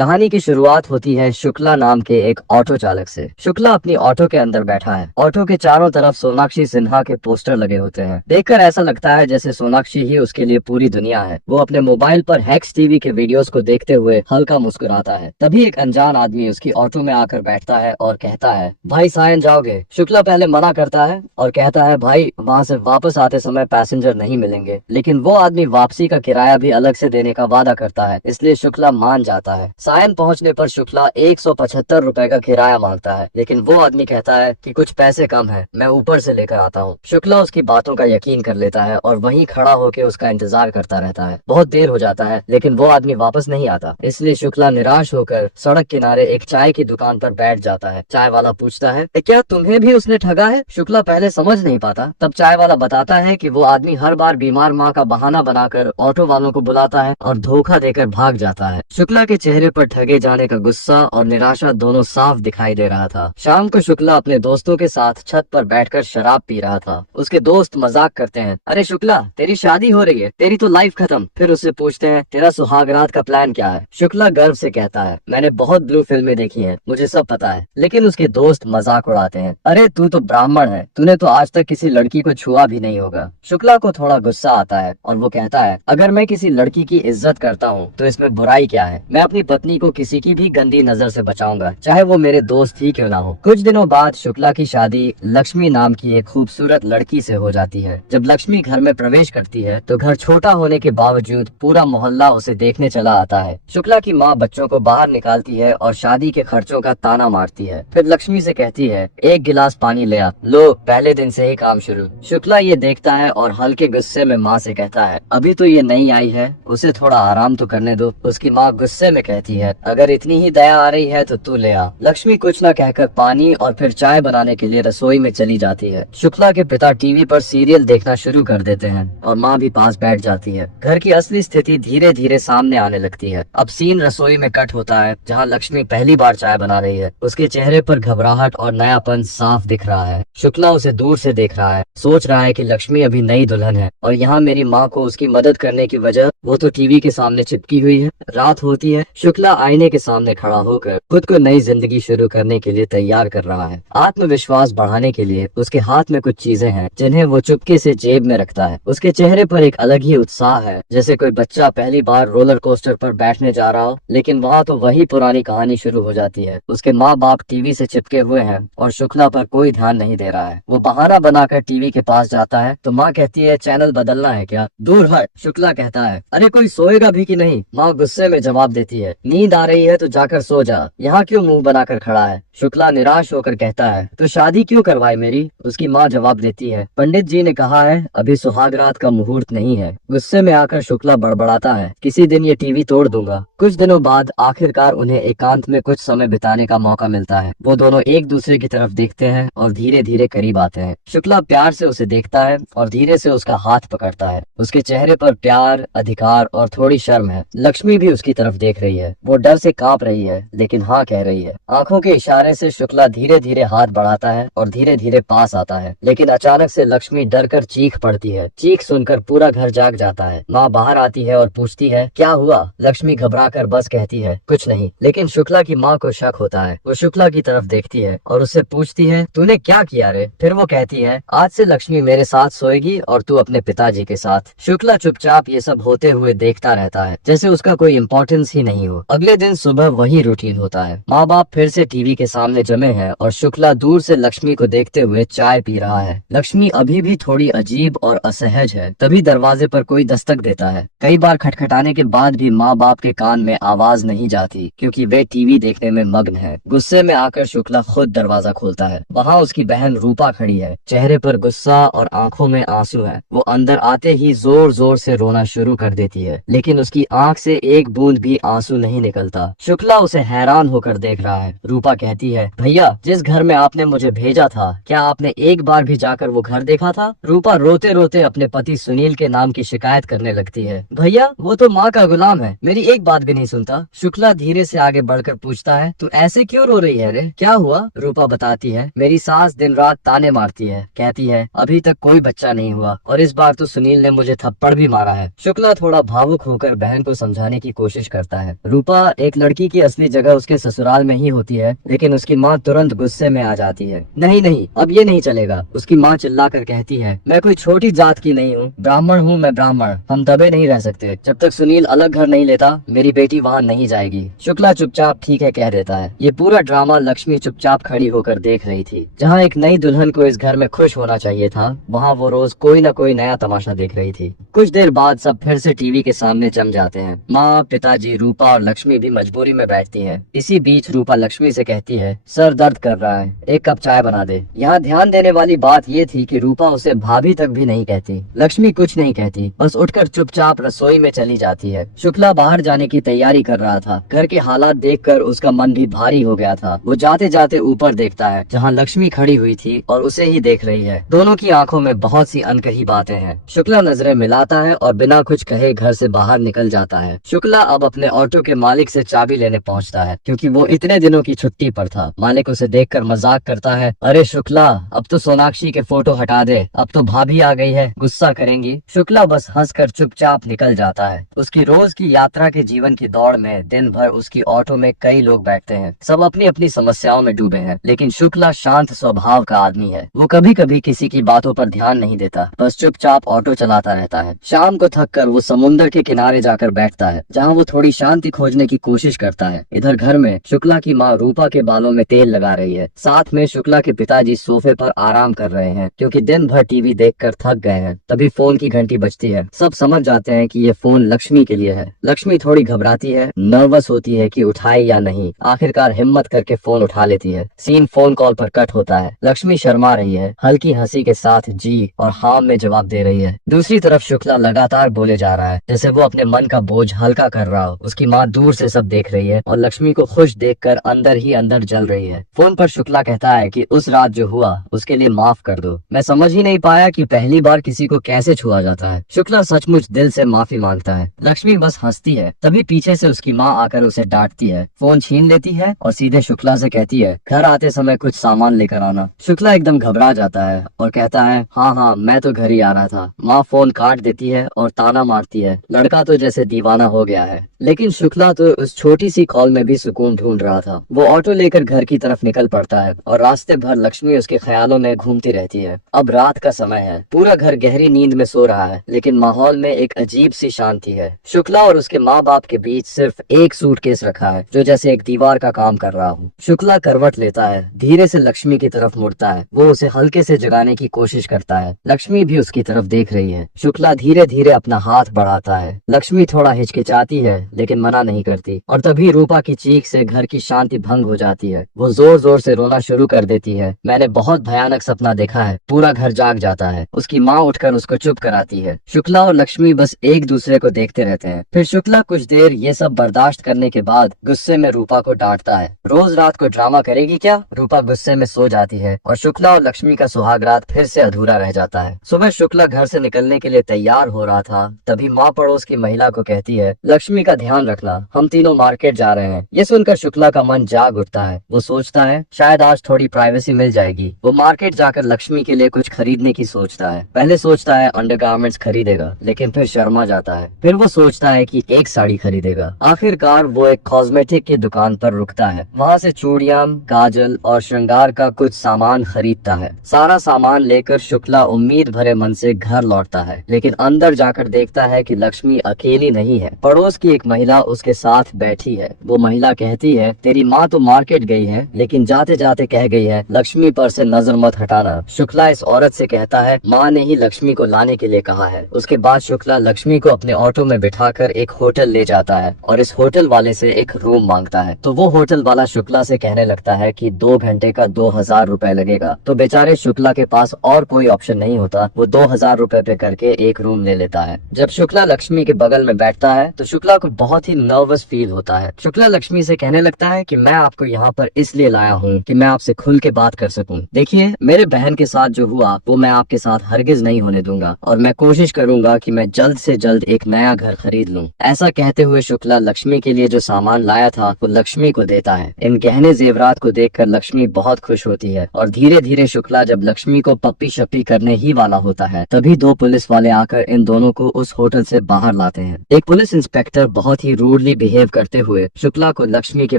कहानी की शुरुआत होती है शुक्ला नाम के एक ऑटो चालक से। शुक्ला अपनी ऑटो के अंदर बैठा है। ऑटो के चारों तरफ सोनाक्षी सिन्हा के पोस्टर लगे होते हैं। देखकर ऐसा लगता है जैसे सोनाक्षी ही उसके लिए पूरी दुनिया है। वो अपने मोबाइल पर हैक्स टीवी के वीडियोस को देखते हुए हल्का मुस्कुराता है। तभी एक अनजान आदमी उसकी ऑटो में आकर बैठता है और कहता है, भाई सायन जाओगे? शुक्ला पहले मना करता है और कहता है, भाई वहाँ से वापस आते समय पैसेंजर नहीं मिलेंगे। लेकिन वो आदमी वापसी का किराया भी अलग से देने का वादा करता है, इसलिए शुक्ला मान जाता है। सायन पहुंचने पर शुक्ला 175 रुपए का किराया मांगता है, लेकिन वो आदमी कहता है कि कुछ पैसे कम है, मैं ऊपर से लेकर आता हूँ। शुक्ला उसकी बातों का यकीन कर लेता है और वहीं खड़ा होकर उसका इंतजार करता रहता है। बहुत देर हो जाता है लेकिन वो आदमी वापस नहीं आता, इसलिए शुक्ला निराश होकर सड़क किनारे एक चाय की दुकान पर बैठ जाता है। चाय वाला पूछता है, क्या तुम्हें भी उसने ठगा है? शुक्ला पहले समझ नहीं पाता। तब चाय वाला बताता है कि वो आदमी हर बार बीमार माँ का बहाना बनाकर ऑटो वालों को बुलाता है और धोखा देकर भाग जाता है। शुक्ला के चेहरे पर ठगे जाने का गुस्सा और निराशा दोनों साफ दिखाई दे रहा था। शाम को शुक्ला अपने दोस्तों के साथ छत पर बैठकर शराब पी रहा था। उसके दोस्त मजाक करते हैं, अरे शुक्ला तेरी शादी हो रही है, तेरी तो लाइफ खत्म। फिर उससे पूछते हैं, तेरा सुहागरात का प्लान क्या है? शुक्ला गर्व से कहता है, मैंने बहुत ब्लू फिल्में देखी हैं, मुझे सब पता है। लेकिन उसके दोस्त मजाक उड़ाते हैं, अरे तू तो ब्राह्मण है, तूने तो आज तक किसी लड़की को छुआ भी नहीं होगा। शुक्ला को थोड़ा गुस्सा आता है और वो कहता है, अगर मैं किसी लड़की की इज्जत करता हूँ तो इसमें बुराई क्या है? मैं अपनी पत्नी को किसी की भी गंदी नजर से बचाऊंगा, चाहे वो मेरे दोस्त ही क्यों ना हो। कुछ दिनों बाद शुक्ला की शादी लक्ष्मी नाम की एक खूबसूरत लड़की से हो जाती है। जब लक्ष्मी घर में प्रवेश करती है तो घर छोटा होने के बावजूद पूरा मोहल्ला उसे देखने चला आता है। शुक्ला की माँ बच्चों को बाहर निकालती है और शादी के खर्चों का ताना मारती है। फिर लक्ष्मी से कहती है, एक गिलास पानी ले आ, लो पहले दिन से ही काम शुरू। शुक्ला ये देखता है और हल्के गुस्से में माँ से कहता है, अभी तो ये नई आई है, उसे थोड़ा आराम तो करने दो। उसकी माँ गुस्से में कहती है, अगर इतनी ही दया आ रही है तो तू ले आ। लक्ष्मी कुछ न कहकर पानी और फिर चाय बनाने के लिए रसोई में चली जाती है। शुक्ला के पिता टीवी पर सीरियल देखना शुरू कर देते हैं और माँ भी पास बैठ जाती है। घर की असली स्थिति धीरे धीरे सामने आने लगती है। अब सीन रसोई में कट होता है जहाँ लक्ष्मी पहली बार चाय बना रही है। उसके चेहरे पर घबराहट और नयापन साफ दिख रहा है। शुक्ला उसे दूर से देख रहा है, सोच रहा है कि लक्ष्मी अभी नई दुल्हन है और यहाँ मेरी माँ को उसकी मदद करने की वजह वो तो टीवी के सामने चिपकी हुई है। रात होती है। शुक्ला आईने के सामने खड़ा होकर खुद को नई जिंदगी शुरू करने के लिए तैयार कर रहा है। आत्मविश्वास बढ़ाने के लिए उसके हाथ में कुछ चीजें हैं जिन्हें वो चुपके से जेब में रखता है। उसके चेहरे पर एक अलग ही उत्साह है, जैसे कोई बच्चा पहली बार रोलर कोस्टर पर बैठने जा रहा हो। लेकिन वहाँ तो वही पुरानी कहानी शुरू हो जाती है। उसके माँ बाप टीवी से चिपके हुए हैं और शुक्ला पर कोई ध्यान नहीं दे रहा है। वो बहाना बनाकर टीवी के पास जाता है तो माँ कहती है, चैनल बदलना है क्या? दूर हट। शुक्ला कहता है, अरे कोई सोएगा भी कि नहीं? माँ गुस्से में जवाब देती है, नींद आ रही है तो जाकर सो जा, यहाँ क्यों मुंह बनाकर खड़ा है? शुक्ला निराश होकर कहता है, तो शादी क्यों करवाई मेरी? उसकी माँ जवाब देती है, पंडित जी ने कहा है अभी सुहागरात का मुहूर्त नहीं है। गुस्से में आकर शुक्ला बड़बड़ाता है, किसी दिन ये टीवी तोड़ दूंगा। कुछ दिनों बाद आखिरकार उन्हें एकांत में कुछ समय बिताने का मौका मिलता है। वो दोनों एक दूसरे की तरफ देखते हैं और धीरे धीरे करीब आते हैं। शुक्ला प्यार से उसे देखता है और धीरे से उसका हाथ पकड़ता है। उसके चेहरे पर प्यार, अधिकार और थोड़ी शर्म है। लक्ष्मी भी उसकी तरफ देख रही है। वो डर से कांप रही है लेकिन हाँ कह रही है। आंखों के इशारे से शुक्ला धीरे धीरे हाथ बढ़ाता है और धीरे धीरे पास आता है। लेकिन अचानक से लक्ष्मी डरकर चीख पड़ती है। चीख सुनकर पूरा घर जाग जाता है। माँ बाहर आती है और पूछती है, क्या हुआ? लक्ष्मी घबराकर बस कहती है, कुछ नहीं। लेकिन शुक्ला की माँ को शक होता है। वो शुक्ला की तरफ देखती है और उससे पूछती है, तूने क्या किया रे? फिर वो कहती है, आज से लक्ष्मी मेरे साथ सोएगी और तू अपने पिताजी के साथ। शुक्ला चुपचाप ये सब होते हुए देखता रहता है जैसे उसका कोई इम्पोर्टेंस ही नहीं हो। अगले दिन सुबह वही रूटीन होता है। माँ बाप फिर से टीवी के सामने जमे हैं और शुक्ला दूर से लक्ष्मी को देखते हुए चाय पी रहा है। लक्ष्मी अभी भी थोड़ी अजीब और असहज है। तभी दरवाजे पर कोई दस्तक देता है। कई बार खटखटाने के बाद भी माँ बाप के कान में आवाज नहीं जाती क्योंकि वे टीवी देखने में मग्न है। गुस्से में आकर शुक्ला खुद दरवाजा खोलता है। वहाँ उसकी बहन रूपा खड़ी है। चेहरे पर गुस्सा और आंखों में आंसू है। वो अंदर आते ही जोर जोर से रोना शुरू कर देती है, लेकिन उसकी आंख से एक बूंद भी आंसू नहीं निकलता। शुक्ला उसे हैरान होकर देख रहा है। रूपा कहती है, भैया जिस घर में आपने मुझे भेजा था, क्या आपने एक बार भी जाकर वो घर देखा था? रूपा रोते रोते अपने पति सुनील के नाम की शिकायत करने लगती है। भैया वो तो माँ का गुलाम है, मेरी एक बात भी नहीं सुनता। शुक्ला धीरे से आगे बढ़कर पूछता है, तू ऐसे क्यों रो रही है रे? क्या हुआ? रूपा बताती है, मेरी सास दिन रात ताने मारती है, कहती है अभी तक कोई बच्चा नहीं हुआ और इस बार तो सुनील ने मुझे थप्पड़ भी मारा है। शुक्ला थोड़ा भावुक होकर बहन को समझाने की कोशिश करता है। रूपा रूपा, एक लड़की की असली जगह उसके ससुराल में ही होती है, लेकिन उसकी माँ तुरंत गुस्से में आ जाती है। नहीं नहीं, अब ये नहीं चलेगा। उसकी माँ चिल्लाकर कहती है, मैं कोई छोटी जात की नहीं हूँ, ब्राह्मण हूँ मैं ब्राह्मण, हम दबे नहीं रह सकते। जब तक सुनील अलग घर नहीं लेता मेरी बेटी वहाँ नहीं जाएगी। शुक्ला चुपचाप ठीक है कह देता है। ये पूरा ड्रामा लक्ष्मी चुपचाप खड़ी होकर देख रही थी। जहाँ एक नई दुल्हन को इस घर में खुश होना चाहिए था, वहाँ वो रोज कोई न कोई नया तमाशा देख रही थी। कुछ देर बाद सब फिर से टीवी के सामने जम जाते हैं। माँ, पिताजी, रूपा और लक्ष्मी भी मजबूरी में बैठती है। इसी बीच रूपा लक्ष्मी से कहती है, सर दर्द कर रहा है, एक कप चाय बना दे। यहाँ ध्यान देने वाली बात ये थी कि रूपा उसे भाभी तक भी नहीं कहती। लक्ष्मी कुछ नहीं कहती, बस उठकर चुपचाप रसोई में चली जाती है। शुक्ला बाहर जाने की तैयारी कर रहा था। घर के हालात देखकर उसका मन भी भारी हो गया था। वो जाते जाते ऊपर देखता है जहाँ लक्ष्मी खड़ी हुई थी और उसे ही देख रही है। दोनों की आंखों में बहुत सी अनकही बातें हैं। शुक्ला नजरें मिलाता है और बिना कुछ कहे घर से बाहर निकल जाता है। शुक्ला अब अपने ऑटो के मालिक से चाबी लेने पहुंचता है, क्योंकि वो इतने दिनों की छुट्टी पर था। मालिक उसे देखकर मजाक करता है, अरे शुक्ला, अब तो सोनाक्षी के फोटो हटा दे, अब तो भाभी आ गई है, गुस्सा करेंगी। शुक्ला बस हंसकर चुपचाप निकल जाता है। उसकी रोज की यात्रा के जीवन की दौड़ में दिन भर उसकी ऑटो में कई लोग बैठते हैं। सब अपनी अपनी समस्याओं में डूबे हैं, लेकिन शुक्ला शांत स्वभाव का आदमी है। वो कभी कभी किसी की बातों पर ध्यान नहीं देता, बस चुपचाप ऑटो चलाता रहता है। शाम को थककर वो समुद्र के किनारे जाकर बैठता है, जहाँ वो थोड़ी शांति खोजने की कोशिश करता है। इधर घर में शुक्ला की माँ रूपा के बालों में तेल लगा रही है। साथ में शुक्ला के पिताजी सोफे पर आराम कर रहे हैं, क्योंकि दिन भर टीवी देखकर थक गए हैं। तभी फोन की घंटी बजती है। सब समझ जाते हैं कि ये फोन लक्ष्मी के लिए है। लक्ष्मी थोड़ी घबराती है, नर्वस होती है कि उठाए या नहीं। आखिरकार हिम्मत करके फोन उठा लेती है। सीन फोन कॉल पर कट होता है। लक्ष्मी शर्मा रही है, हल्की हंसी के साथ जी और हाँ में जवाब दे रही है। दूसरी तरफ शुक्ला लगातार बोले जा रहा है, जैसे वो अपने मन का बोझ हल्का कर रहा हो। उसकी माँ दूर से सब देख रही है और लक्ष्मी को खुश देखकर अंदर ही अंदर जल रही है। फोन पर शुक्ला कहता है कि उस रात जो हुआ उसके लिए माफ कर दो। मैं समझ ही नहीं पाया कि पहली बार किसी को कैसे छुआ जाता है। शुक्ला सचमुच दिल से माफी मांगता है। लक्ष्मी बस हंसती है। तभी पीछे से उसकी माँ आकर उसे डांटती है, फोन छीन लेती है और सीधे शुक्ला से कहती है, घर आते समय कुछ सामान लेकर आना। शुक्ला एकदम घबरा जाता है और कहता है, हाँ हाँ, मैं तो घर ही आ रहा था। माँ फोन काट देती है और ताना मारती है, लड़का तो जैसे दीवाना हो गया है। लेकिन शुक्ला तो उस छोटी सी कॉल में भी सुकून ढूंढ रहा था। वो ऑटो लेकर घर की तरफ निकल पड़ता है और रास्ते भर लक्ष्मी उसके ख्यालों में घूमती रहती है। अब रात का समय है, पूरा घर गहरी नींद में सो रहा है, लेकिन माहौल में एक अजीब सी शांति है। शुक्ला और उसके माँ बाप के बीच सिर्फ एक सूटकेस रखा है, जो जैसे एक दीवार का काम कर रहा हो। शुक्ला करवट लेता है, धीरे से लक्ष्मी की तरफ मुड़ता है। वो उसे हल्के से जगाने की कोशिश करता है। लक्ष्मी भी उसकी तरफ देख रही है। शुक्ला धीरे धीरे अपना हाथ बढ़ाता है। लक्ष्मी थोड़ा हिचकिचाती है, लेकिन मना नहीं करती। और तभी रूपा की चीख से घर की शांति भंग हो जाती है। वो जोर जोर से रोना शुरू कर देती है। मैंने बहुत भयानक सपना देखा है। पूरा घर जाग जाता है। उसकी माँ उठकर उसको चुप कराती है। शुक्ला और लक्ष्मी बस एक दूसरे को देखते रहते हैं। फिर शुक्ला कुछ देर ये सब बर्दाश्त करने के बाद गुस्से में रूपा को डांटता है, रोज रात को ड्रामा करेगी क्या। रूपा गुस्से में सो जाती है और शुक्ला और लक्ष्मी का सुहाग रात फिर से अधूरा रह जाता है। सुबह शुक्ला घर से निकलने के लिए तैयार हो रहा था, तभी माँ पड़ोस की महिला को कहती है, लक्ष्मी का ध्यान रखना, हम तीनों मार्केट जा रहे हैं। ये सुनकर शुक्ला का मन जाग उठता है। वो सोचता है शायद आज थोड़ी प्राइवेसी मिल जाएगी। वो मार्केट जाकर लक्ष्मी के लिए कुछ खरीदने की सोचता है। पहले सोचता है अंडरगारमेंट्स खरीदेगा, लेकिन फिर शर्मा जाता है। फिर वो सोचता है कि एक साड़ी खरीदेगा। आखिरकार वो एक कॉस्मेटिक की दुकान पर रुकता है। वहाँ से चूड़ियां, काजल और श्रृंगार का कुछ सामान खरीदता है। सारा सामान लेकर शुक्ला उम्मीद भरे मन से घर लौटता है, लेकिन अंदर जाकर देखता है कि लक्ष्मी अकेली नहीं है। पड़ोस की एक महिला उसके साथ बैठी है। वो महिला कहती है, तेरी माँ तो मार्केट गई है, लेकिन जाते जाते कह गई है लक्ष्मी पर से नजर मत हटाना। शुक्ला इस औरत से कहता है, माँ ने ही लक्ष्मी को लाने के लिए कहा है। उसके बाद शुक्ला लक्ष्मी को अपने ऑटो में बिठाकर एक होटल ले जाता है और इस होटल वाले से एक रूम मांगता है। तो वो होटल वाला शुक्ला से कहने लगता है कि 2 घंटे का 2000 रुपए लगेगा। तो बेचारे शुक्ला के पास और कोई ऑप्शन नहीं होता। वो 2000 रुपए पे करके एक रूम ले लेता है। जब शुक्ला लक्ष्मी के बगल में बैठता है तो शुक्ला को बहुत ही नर्वस फील होता है। शुक्ला लक्ष्मी से कहने लगता है कि मैं आपको यहाँ पर इसलिए लाया हूँ कि मैं आपसे खुल के बात कर सकूँ। देखिए, मेरे बहन के साथ जो हुआ वो मैं आपके साथ हरगिज नहीं होने दूंगा और मैं कोशिश करूंगा कि मैं जल्द से जल्द एक नया घर खरीद लूं। ऐसा कहते हुए शुक्ला लक्ष्मी के लिए जो सामान लाया था वो लक्ष्मी को देता है। इन गहने जेवरात को देखकर लक्ष्मी बहुत खुश होती है और धीरे धीरे शुक्ला जब लक्ष्मी को पप्पी शप्पी करने ही वाला होता है, तभी 2 पुलिस वाले आकर इन दोनों को उस होटल से बाहर लाते हैं। एक पुलिस इंस्पेक्टर बहुत ही रूडली बिहेव करते हुए शुक्ला को लक्ष्मी के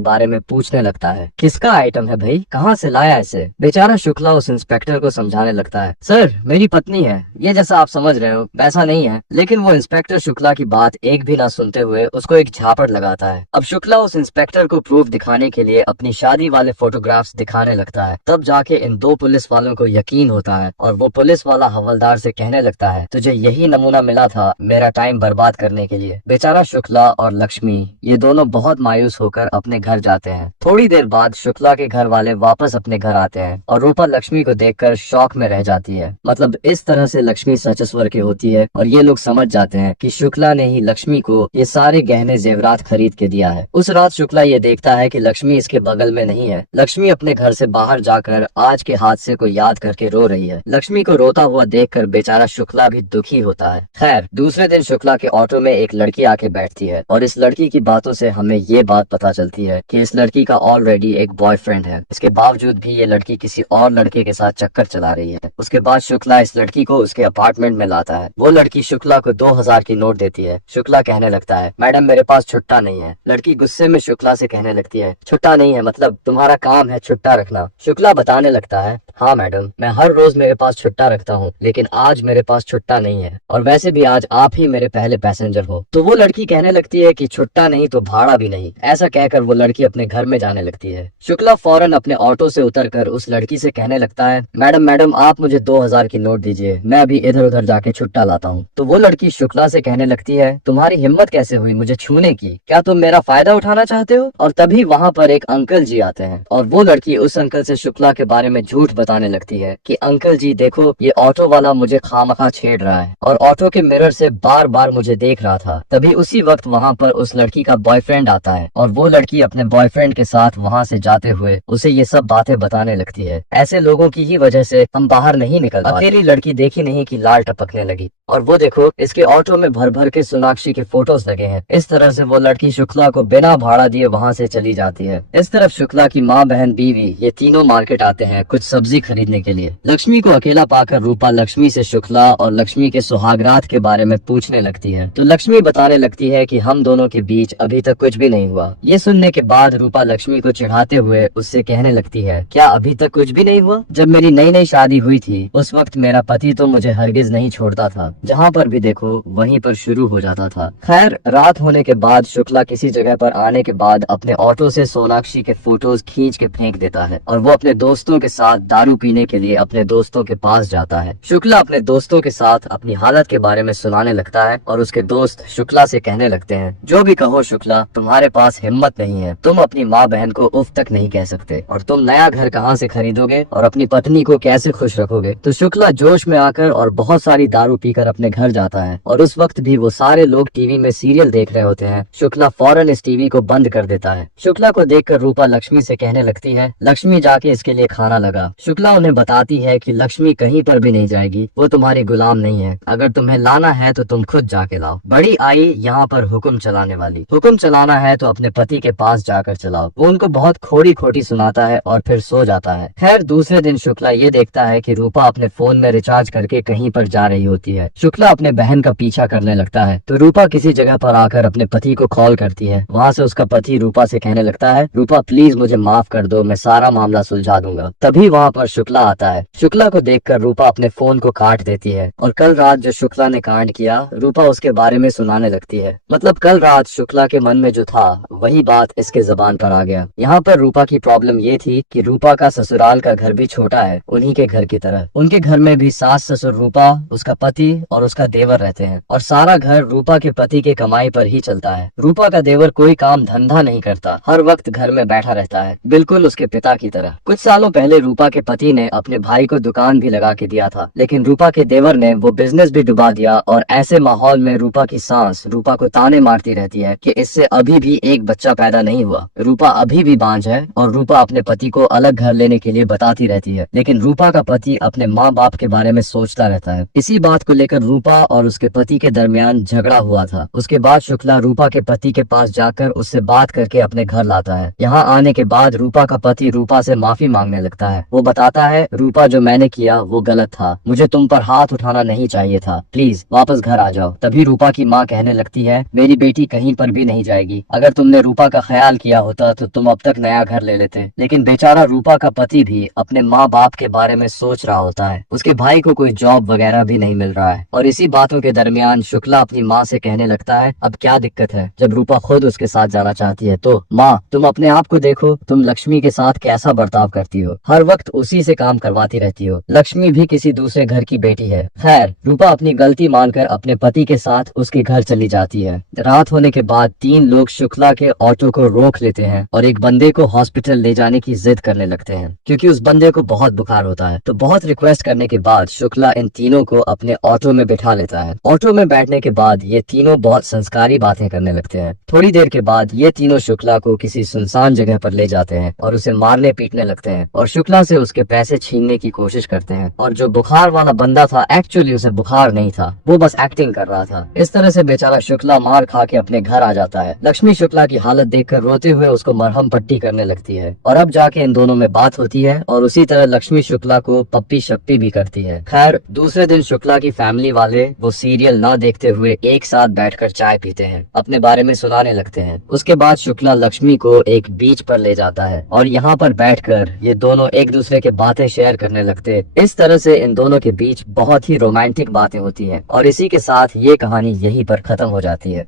बारे में पूछने लगता है। किसका आइटम है भाई, कहाँ से लाया इसे? बेचारा शुक्ला उस इंस्पेक्टर को समझाने लगता है, सर मेरी पत्नी है, ये जैसा आप समझ रहे हो वैसा नहीं है। लेकिन वो इंस्पेक्टर शुक्ला की बात एक भी ना सुनते हुए उसको एक झापड़ लगाता है। अब शुक्ला उस इंस्पेक्टर को प्रूफ दिखाने के लिए अपनी शादी वाले फोटोग्राफ्स दिखाने लगता है। तब जाके इन दो पुलिस वालों को यकीन होता है और वो पुलिस वाला हवलदार से कहने लगता है, तुझे यही नमूना मिला था मेरा टाइम बर्बाद करने के लिए। बेचारा शुक्ला और लक्ष्मी ये दोनों बहुत मायूस होकर अपने घर जाते हैं। थोड़ी देर बाद शुक्ला के घर वाले वापस अपने घर आते हैं और रूपा लक्ष्मी को देखकर शॉक में रह जाती है। मतलब इस तरह से लक्ष्मी सच स्वर की होती है और ये लोग समझ जाते हैं कि शुक्ला ने ही लक्ष्मी को ये सारे गहने जेवरात खरीद के दिया है। उस रात शुक्ला ये देखता है कि लक्ष्मी इसके बगल में नहीं है। लक्ष्मी अपने घर से बाहर जाकर आज के हादसे को याद करके रो रही है। लक्ष्मी को रोता हुआ देखकर बेचारा शुक्ला भी दुखी होता है। खैर दूसरे दिन शुक्ला के ऑटो में एक लड़की आके बैठती है और इस लड़की की बातों से हमें ये बात पता चलती है कि इस लड़की का ऑलरेडी एक बॉयफ्रेंड है। इसके बावजूद भी ये लड़की किसी और लड़के के साथ चक्कर चला रही है। उसके बाद शुक्ला इस लड़की को उसके अपार्टमेंट में लाता है। वो लड़की शुक्ला को 2000 की नोट देती है। शुक्ला कहने लगता है, मैडम मेरे पास छुट्टा नहीं है। लड़की गुस्से में शुक्ला से कहने लगती है, छुट्टा नहीं है मतलब तुम्हारा काम है छुट्टा रखना। शुक्ला बताने लगता है, हाँ मैडम मैं हर रोज मेरे पास छुट्टा रखता हूँ लेकिन आज मेरे पास छुट्टा नहीं है और वैसे भी आज आप ही मेरे पहले पैसेंजर हो। तो वो लड़की कहने लगती है कि छुट्टा नहीं तो भाड़ा भी नहीं। ऐसा कहकर वो लड़की अपने घर में जाने लगती है। शुक्ला फौरन अपने ऑटो से उतरकर उस लड़की से कहने लगता है, मैडम आप मुझे 2000 की नोट दीजिए, मैं अभी इधर उधर जाके छुट्टा लाता हूँ। तो वो लड़की शुक्ला से कहने लगती है, तुम्हारी हिम्मत कैसे हुई मुझे छूने की, क्या तुम मेरा फायदा उठाना चाहते हो? और तभी वहाँ पर एक अंकल जी आते हैं और वो लड़की उस अंकल से शुक्ला के बारे में झूठ बताने लगती है कि अंकल जी देखो ये ऑटो वाला मुझे खामखा छेड़ रहा है और ऑटो के मिरर से बार बार मुझे देख रहा था। तभी उसी वक्त वहाँ पर उस लड़की का बॉयफ्रेंड आता है और वो लड़की अपने बॉयफ्रेंड के साथ वहाँ से जाते हुए उसे ये सब बातें बताने लगती है। ऐसे लोगों की ही वजह से हम बाहर नहीं निकल पाते। अकेली लड़की देखी नहीं कि लाल टपकने लगी। और वो देखो इसके ऑटो में भर भर के सोनाक्षी के फोटोज लगे हैं। इस तरह से वो लड़की शुक्ला को बिना भाड़ा दिए वहाँ से चली जाती है। इस तरफ शुक्ला की माँ बहन बीवी ये तीनों मार्केट आते हैं कुछ सब्जी खरीदने के लिए। लक्ष्मी को अकेला पाकर रूपा लक्ष्मी से शुक्ला और लक्ष्मी के सुहागरात के बारे में पूछने लगती है। तो लक्ष्मी बताने लगती है कि हम दोनों के बीच अभी तक कुछ भी नहीं हुआ। ये सुनने के बाद रूपा लक्ष्मी को चिढ़ाते हुए उससे कहने लगती है, क्या अभी तक कुछ भी नहीं हुआ? जब मेरी नई नई शादी हुई थी उस वक्त मेरा पति तो मुझे हरगिज नहीं छोड़ता था, जहाँ पर भी देखो वहीं पर शुरू हो जाता था। खैर रात होने के बाद शुक्ला किसी जगह पर आने के बाद अपने ऑटो से सोनाक्षी के फोटोज खींच के फेंक देता है और वो अपने दोस्तों के साथ दारू पीने के लिए अपने दोस्तों के पास जाता है। शुक्ला अपने दोस्तों के साथ अपनी हालत के बारे में सुनाने लगता है और उसके दोस्त शुक्ला से कहने लगते हैं, जो भी कहो शुक्ला तुम्हारे पास हिम्मत नहीं है, तुम अपनी माँ बहन को उफ तक नहीं कह सकते और तुम नया घर कहाँ से खरीदोगे और अपनी पत्नी को कैसे खुश रखोगे? तो शुक्ला जोश में आकर और बहुत सारी दारू पीकर अपने घर जाता है और उस वक्त भी वो सारे लोग टीवी में सीरियल देख रहे होते हैं। शुक्ला फौरन इस टीवी को बंद कर देता है। शुक्ला को देखकर रूपा लक्ष्मी से कहने लगती है, लक्ष्मी जाके इसके लिए खाना लगा। शुक्ला उन्हें बताती है कि लक्ष्मी कहीं पर भी नहीं जाएगी, वो तुम्हारी गुलाम नहीं है, अगर तुम्हें लाना है तो तुम खुद जाके लाओ। बड़ी आई यहाँ पर हुक्म चलाने वाली, हुक्म चलाना है तो अपने पति के पास जाकर चलाओ। वो उनको बहुत खोड़ी खोटी सुनाता है और फिर सो जाता है। खैर दूसरे दिन शुक्ला ये देखता है कि रूपा अपने फोन में रिचार्ज करके कहीं पर जा रही होती है। शुक्ला अपने बहन का पीछा करने लगता है तो रूपा किसी जगह पर आकर अपने पति को कॉल करती है। वहाँ से उसका पति रूपा से कहने लगता है, रूपा प्लीज मुझे माफ कर दो, मैं सारा मामला सुलझा दूंगा। तभी वहाँ पर शुक्ला आता है। शुक्ला को देखकर रूपा अपने फोन को काट देती है और कल रात जो शुक्ला ने कांड किया रूपा उसके बारे में सुनाने लगती है। मतलब कल रात शुक्ला के मन में जो था वही बात इसके जबान पर आ गया। यहाँ पर रूपा की प्रॉब्लम ये थी कि रूपा का ससुराल का घर भी छोटा है उन्हीं के घर की तरह। उनके घर में भी सास ससुर रूपा, उसका पति और उसका देवर रहते हैं और सारा घर रूपा के पति के कमाई पर ही चलता है। रूपा का देवर कोई काम धंधा नहीं करता, हर वक्त घर में बैठा रहता है, बिल्कुल उसके पिता की तरह। कुछ सालों पहले रूपा के पति ने अपने भाई को दुकान भी लगा के दिया था, लेकिन रूपा के देवर ने वो बिजनेस भी डुबा दिया और ऐसे माहौल में रूपा की सास रूपा को ताने मारती रहती है कि इससे अभी भी एक बच्चा पैदा नहीं हुआ। रूपा अभी भी बांझ है और रूपा अपने पति को अलग घर लेने के लिए बताती रहती है, लेकिन रूपा का पति अपने माँ बाप के बारे में सोचता रहता है। इसी बात को लेकर रूपा और उसके पति के दरमियान झगड़ा हुआ था। उसके बाद शुक्ला रूपा के पति के पास जाकर उससे बात करके अपने घर लाता है। यहाँ आने के बाद रूपा का पति रूपा से माफी मांगने लगता है। वो बताता है, रूपा जो मैंने किया वो गलत था, मुझे तुम पर हाथ उठाना नहीं चाहिए था, प्लीज वापस घर आ जाओ। तभी रूपा की माँ कहने लगती है, मेरी बेटी कहीं पर भी नहीं जाएगी। अगर तुमने रूपा का ख्याल किया होता तो तुम अब तक नया घर ले लेते। लेकिन बेचारा रूपा का पति भी अपने माँ बाप के बारे में सोच रहा होता है। उसके भाई को कोई जॉब वगैरह भी नहीं मिल रहा है। और इसी बातों के दरमियान शुक्ला अपनी माँ से कहने लगता है, अब क्या दिक्कत है जब रूपा खुद उसके साथ जाना चाहती है तो। माँ, तुम अपने आप को देखो, तुम लक्ष्मी के साथ कैसा बर्ताव करती हो, हर वक्त उसी से काम करवाती रहती हो। लक्ष्मी भी किसी दूसरे घर की बेटी है। खैर, रूपा अपनी गलती मानकर अपने पति के साथ उसके घर चली जाती है। रात होने के बाद 3 लोग शुक्ला के ऑटो को रोक लेते हैं और एक बंदे को हॉस्पिटल ले जाने की जिद करने लगते हैं, क्योंकि उस बंदे को बहुत बुखार होता है। तो बहुत रिक्वेस्ट करने के बाद शुक्ला इन तीनों को अपने ऑटो में बिठा लेता है। ऑटो में बैठने के बाद ये तीनों बहुत संस्कारी बातें करने लगते हैं। थोड़ी देर के बाद ये तीनों शुक्ला को किसी सुनसान जगह पर ले जाते हैं और उसे मारने पीटने लगते हैं और शुक्ला से उसके पैसे छीनने की कोशिश करते हैं। और जो बुखार वाला बंदा था, एक्चुअली उसे बुखार नहीं था, वो बस एक्टिंग कर रहा था। इस तरह से बेचारा शुक्ला मार खा के अपने घर आ जाता है। लक्ष्मी शुक्ला की हालत देखकर रोते हुए उसको मरहम पट्टी करने लगती है और अब जाके इन दोनों में बात होती है और उसी तरह लक्ष्मी शुक्ला को पप्पी शप्पी भी करती है। खैर, दूसरे दिन शुक्ला की फैमिली वाले वो सीरियल न देखते हुए एक साथ बैठकर चाय पीते हैं, अपने बारे में सुनाने लगते हैं। उसके बाद शुक्ला लक्ष्मी को एक बीच पर ले जाता है और यहाँ पर बैठकर ये दोनों एक दूसरे के बातें शेयर करने लगते। इस तरह से इन दोनों के बीच बहुत ही रोमांटिक बातें होती हैं और इसी के साथ ये कहानी यहीं पर खत्म हो जाती है।